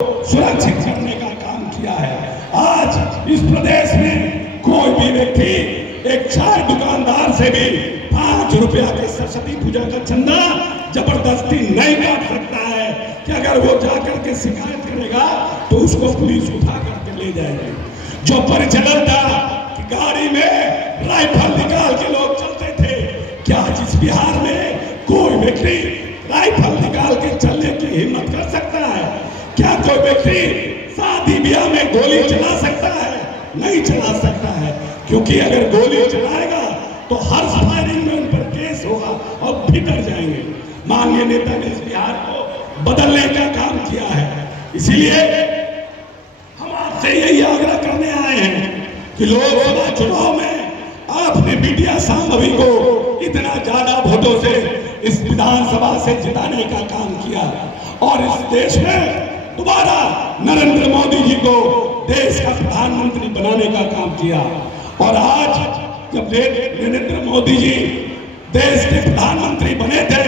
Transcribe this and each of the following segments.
सुरक्षित करने का काम किया है। आज इस प्रदेश में कोई भी व्यक्ति एक चाय दुकानदार से भी 5 रुपया के सरस्वती पूजा का चंदा जबरदस्ती नहीं काट सकता है कि अगर वो जाकर के शिकायत करेगा तो उसको पुलिस उठा करके ले जाएगी। जो परिचालन था कि गाड़ी में राइफल निकाल के लोग चलते थे, क्या जिस बिहार में कोई व्यक्ति राइफल निकाल के चलने की हिम्मत कर सकता है? क्या कोई व्यक्ति शादी ब्याह में गोली चला सकता है? नहीं चला सकता है, क्योंकि अगर गोली चलाएगा तो हर फायरिंग में उन पर केस होगा और भीतर जाएंगे। माननीय नेता ने इस बिहार को बदलने का काम किया है। इसीलिए हम आपसे यही आग्रह करने आए हैं कि लोकसभा चुनाव में आपने बिटिया शांभवी को इतना ज्यादा वोटों से इस विधानसभा से जिताने का काम किया और इस देश में दोबारा नरेंद्र मोदी जी को देश का प्रधानमंत्री बनाने का काम किया। और आज जब नरेंद्र मोदी जी देश के प्रधानमंत्री बने थे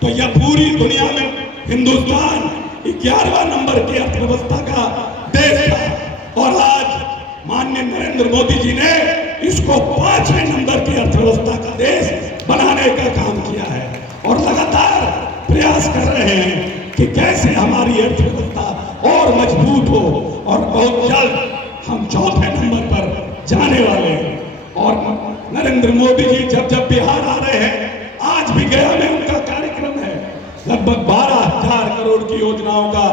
तो यह पूरी दुनिया में हिंदुस्तान 11वां नंबर की अर्थव्यवस्था का देश था और आज माननीय नरेंद्र मोदी जी ने इसको 5वें नंबर की अर्थव्यवस्था का देश बनाने का काम किया है और लगातार प्रयास कर रहे हैं कि कैसे हमारी अर्थव्यवस्था और मजबूत हो और बहुत जल्द हम 4थे नंबर पर जाने वाले हैं। और नरेंद्र मोदी जी जब जब बिहार आ रहे हैं, आज भी गया में उनका कार्यक्रम है, लगभग 12,000 करोड़ की योजनाओं का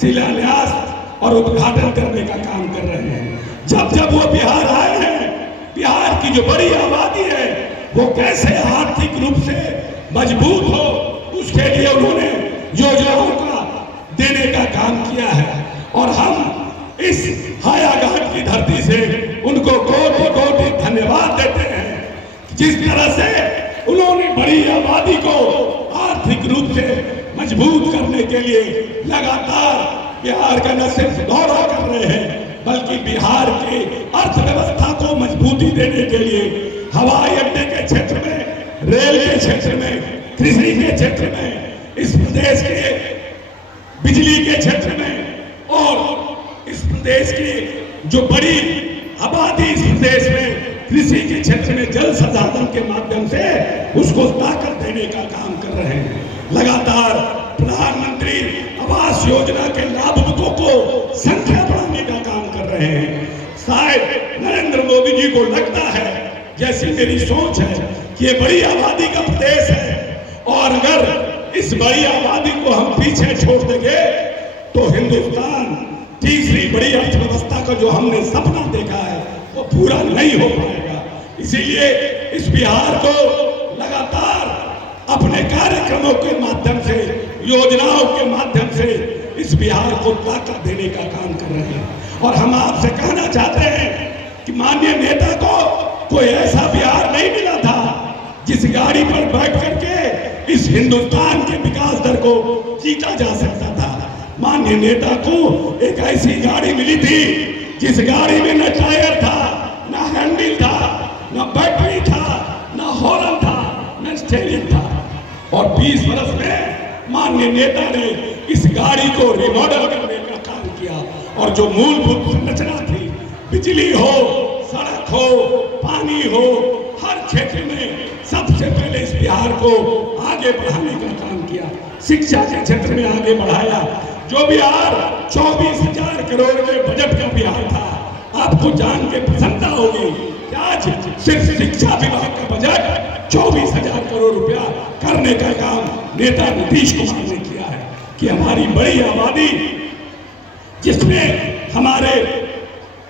शिलान्यास और उद्घाटन करने का काम कर रहे हैं। जब जब वो बिहार आए हैं, बिहार की जो बड़ी आबादी है वो कैसे आर्थिक रूप से मजबूत हो, उसके लिए उन्होंने योजनाओं का देने का काम किया है। और हम इस हायाघाट की धरती से उनको कोटि कोटि धन्यवाद देते हैं। जिस तरह से उन्होंने बड़ी आबादी को आर्थिक रूप से मजबूत करने के लिए लगातार बिहार का न सिर्फ दौरा कर रहे हैं बल्कि बिहार की अर्थव्यवस्था को मजबूती देने के लिए हवाई अड्डे के क्षेत्र में, रेल के क्षेत्र में, कृषि के क्षेत्र में, इस प्रदेश के बिजली के क्षेत्र में और इस प्रदेश की जो बड़ी आबादी इस प्रदेश में कृषि के क्षेत्र में जल संसाधन के माध्यम से उसको ताकत देने का काम कर रहे हैं। लगातार प्रधानमंत्री आवास योजना के लाभुकों को संख्या बढ़ाने का काम कर रहे हैं। शायद नरेंद्र मोदी जी को लगता है, जैसी मेरी सोच है, कि ये बड़ी आबादी का प्रदेश है और अगर इस बड़ी आबादी को हम पीछे छोड़ देंगे तो हिंदुस्तान तीसरी बड़ी अर्थव्यवस्था का जो हमने सपना देखा है वो पूरा नहीं हो पाएगा। इसीलिए इस बिहार को लगातार अपने कार्यक्रमों के माध्यम से, योजनाओं के माध्यम से इस बिहार को ताकत देने का काम कर रहे हैं। और हम आपसे कहना चाहते हैं कि माननीय नेता को कोई ऐसा बिहार नहीं मिला था जिस गाड़ी पर बैठ करके इस हिंदुस्तान के विकास दर को जीता जा सकता था। माननीय नेता को एक ऐसी गाड़ी मिली थी जिस गाड़ी में न टायर था, न हैंडल था, न बैटरी था, न हॉर्न था, न स्टीयरिंग था। और 20 वर्ष में माननीय नेता ने इस गाड़ी को रिमॉडल करने का काम किया और जो मूलभूत संरचना थी, बिजली हो, सड़क हो, पानी हो, हर क्षेत्र में सबसे पहले इस बिहार को आगे बढ़ाने का काम किया। शिक्षा के क्षेत्र में आगे बढ़ाया। जो बिहार 24,000 करोड़ के बजट का बिहार था, आपको जान के प्रसन्नता होगी कि आज सिर्फ शिक्षा विभाग का बजट 24,000 करोड़ रुपया करने का काम नेता नीतीश कुमार ने किया है। कि हमारी बड़ी आबादी जिसमें हमारे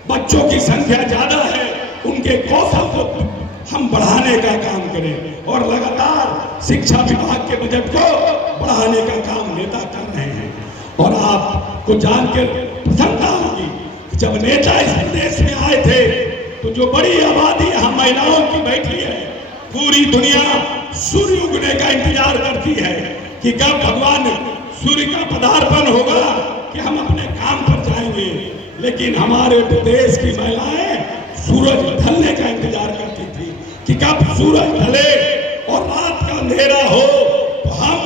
बच्चों की संख्या ज्यादा है, उनके कौशल को हम बढ़ाने का काम करें और लगातार शिक्षा विभाग के बजट को बढ़ाने का काम नेता कर रहे हैं। और आपको जानकर प्रसन्नता होगी कि जब नेता इस प्रदेश में आए थे तो जो बड़ी आबादी यहाँ महिलाओं की बैठी है, पूरी दुनिया सूर्य उगने का इंतजार करती है कि कब भगवान सूर्य का पदार्पण होगा कि हम अपने काम पर जाएंगे। लेकिन हमारे प्रदेश की महिलाएं सूरज ढलने का इंतजार करती थी कि कब सूरज ढले और रात का अंधेरा हो तो हम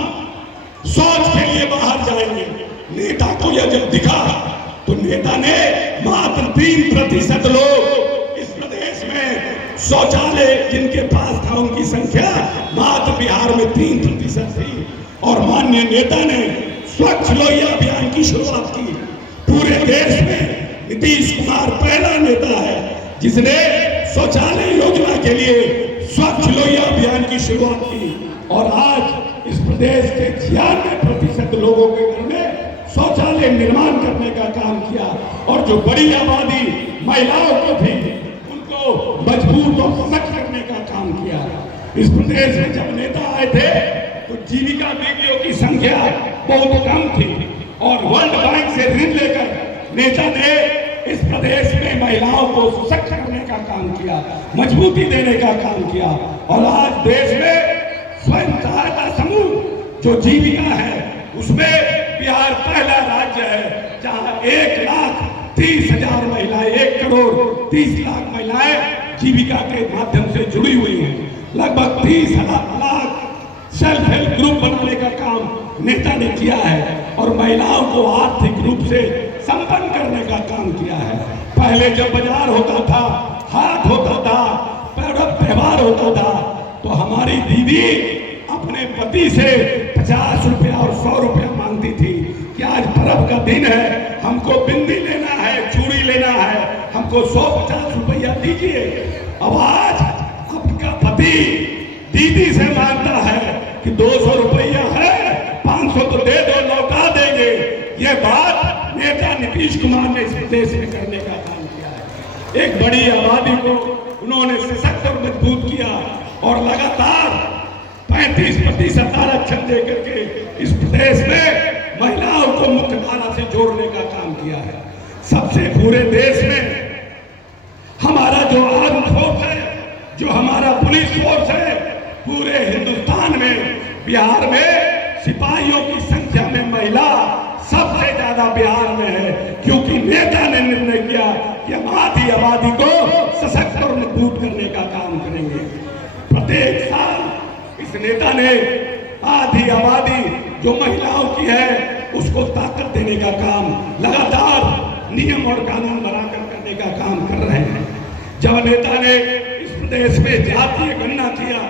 शौच के लिए बाहर जाएंगे। नेता को श्लोया जब दिखा तो नेता ने मात्र 3% लोग इस प्रदेश में शौचालय जिनके पास था उनकी संख्या मात्र बिहार में 3% थी। और माननीय नेता ने स्वच्छ लोहिया अभियान की शुरुआत की। पूरे देश में नीतीश कुमार पहला नेता है जिसने शौचालय योजना के लिए स्वच्छ लोहिया अभियान की शुरुआत की। और आज इस प्रदेश के 96% लोगों के घर में शौचालय निर्माण करने का काम किया। और जो बड़ी आबादी महिलाओं को थी उनको मजबूत और सशक्त करने का काम किया। इस प्रदेश में जब नेता आए थे तो जीविका दीदियों की संख्या बहुत कम थी और वर्ल्ड बैंक से ऋण लेकर नेता ने इस प्रदेश में महिलाओं को सशक्त करने का काम किया, मजबूती देने का काम किया। और आज देश में स्वयं सहायता समूह जो जीविका है उसमें बिहार पहला राज्य है जहां 1,30,000 महिलाएं, 1,30,00,000 महिलाएं जीविका के माध्यम से जुड़ी हुई हैं। लगभग 30,00,000 सेल्फ हेल्प ग्रुप बनाने का काम नेता ने किया है और महिलाओं को आर्थिक रूप से संपन्न करने का काम किया है। पहले जब बाजार होता था, हाट होता था, पर्व त्योहार होता था तो हमारी दीदी अपने पति से 50 रुपया और 100 रुपया मांगती थी कि आज पर्व का दिन है, हमको बिंदी लेना है, चूड़ी लेना है, हमको 150 रुपया दीजिए। अब आज आपका पति दीदी से मांगता है कि 200 रुपया है, 500 तो दे दो, लौटा देंगे। ये बात नेता नीतीश कुमार ने इस प्रदेश में करने का काम किया है। एक बड़ी आबादी को उन्होंने सशक्त और मजबूत किया और लगातार 35% आरक्षण देकर के इस प्रदेश में महिलाओं को मुख्य धारा से जोड़ने का काम किया है। सबसे पूरे देश में हमारा जो आर्म फोर्स है, जो हमारा पुलिस फोर्स है, पूरे हिंदुस्तान में बिहार में सिपाहियों की संख्या में महिला सबसे ज्यादा बिहार में है, क्योंकि नेता ने निर्णय किया कि हम आधी आबादी को सशक्त और मजबूत करने का काम करेंगे। प्रत्येक साल इस नेता ने आधी आबादी जो महिलाओं की है उसको ताकत देने का काम लगातार नियम और कानून बनाकर करने का काम कर रहे हैं। जब नेता ने इस प्रदेश में जातीय गणना किया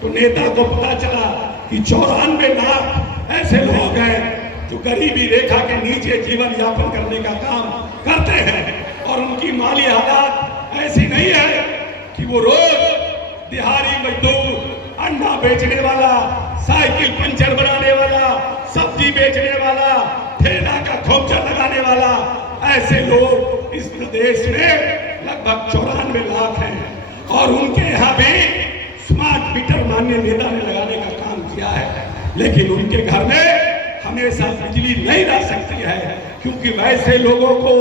तो नेता को पता चला कि 94 लाख ऐसे लोग हैं जो गरीबी रेखा के नीचे जीवन यापन करने का काम करते हैं और उनकी माली हालात ऐसी नहीं है कि वो रोज दिहाड़ी मजदूर, अंडा बेचने वाला, साइकिल पंचर बनाने वाला, सब्जी बेचने वाला, ठेला का खोपचा लगाने वाला, ऐसे लोग इस प्रदेश में लगभग 94 लाख हैं। और उनके यहाँ भी स्मार्ट मीटर माननीय नेता ने लगाने का काम किया है, लेकिन उनके घर में हमेशा बिजली नहीं रह सकती है क्योंकि वैसे लोगों को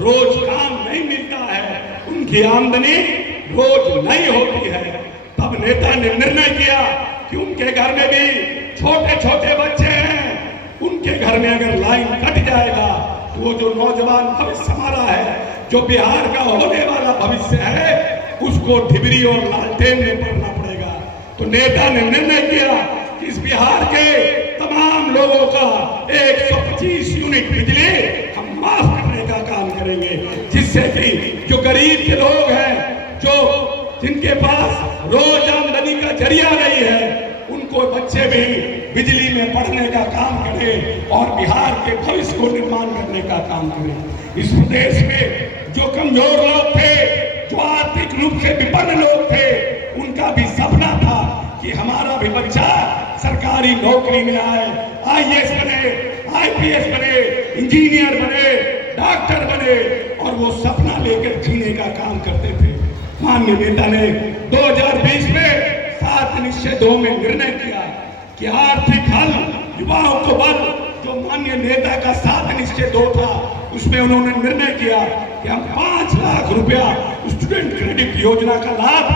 रोज काम नहीं मिलता है, उनकी आमदनी रोज नहीं होती है। तब नेता ने निर्णय किया कि उनके घर में भी छोटे छोटे बच्चे हैं, उनके घर में अगर लाइन कट जाएगा तो वो जो नौजवान भविष्य हमारा है, जो बिहार का होने वाला भविष्य है, उसको ढिबरी और लालटेन में पढ़ना पड़ेगा। तो नेता ने निर्णय किया कि इस बिहार के तमाम लोगों का 125 यूनिट बिजली हम माफ करने का काम करेंगे, जिससे कि जो गरीब के लोग हैं, जो जिनके पास रोज आमदनी का जरिया नहीं है, उनको बच्चे भी बिजली में पढ़ने का काम करें और बिहार के भविष्य को निर्माण करने का काम करें। इस प्रदेश में जो कमजोर लोग थे, जो आर्थिक रूप से विपन्न लोग थे, उनका भी सपना था कि हमारा भी बच्चा सरकारी नौकरी में आए, IAS बने, IPS बने, इंजीनियर बने, डॉक्टर बने, और वो सपना लेकर जीने का काम करते थे। माननीय नेता ने 2020 में 7 निश्चय 2 में निर्णय किया कि आर्थिक हल, युवाओं को बल, जो माननीय नेता का 7 निश्चय 2 था, उसमें उन्होंने निर्णय किया कि हम 5 लाख रुपया स्टूडेंट क्रेडिट योजना का लाभ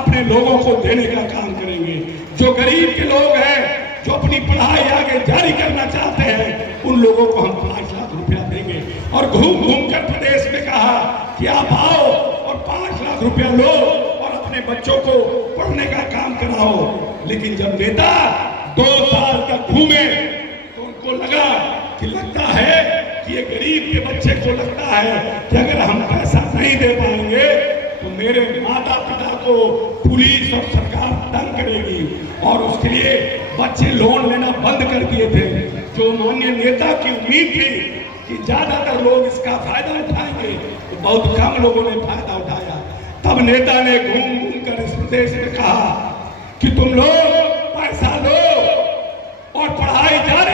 अपने लोगों को देने का काम करेंगे। जो गरीब के लोग हैं, जो अपनी पढ़ाई आगे जारी करना चाहते हैं, उन लोगों को हम 5 लाख रुपया देंगे। और घूम घूम कर प्रदेश में कहा कि आप आओ और 5 लाख रुपया लो और अपने बच्चों को पढ़ने का काम कराओ। लेकिन जब नेता 2 साल तक घूमे तो उनको लगा कि लगता है कि ये गरीब के बच्चे को लगता है कि अगर हम पैसा नहीं दे पाएंगे तो मेरे माता पिता को पुलिस और सरकार तंग करेगी, और उसके लिए बच्चे लोन लेना बंद कर दिए थे। जो माननीय नेता की उम्मीद थी कि ज्यादातर लोग इसका फायदा उठाएंगे, तो बहुत कम लोगों ने फायदा उठाया। तब नेता ने घूम घूम कर इस प्रदेश में कहा कि तुम लोग पैसा लो और पढ़ाई जारी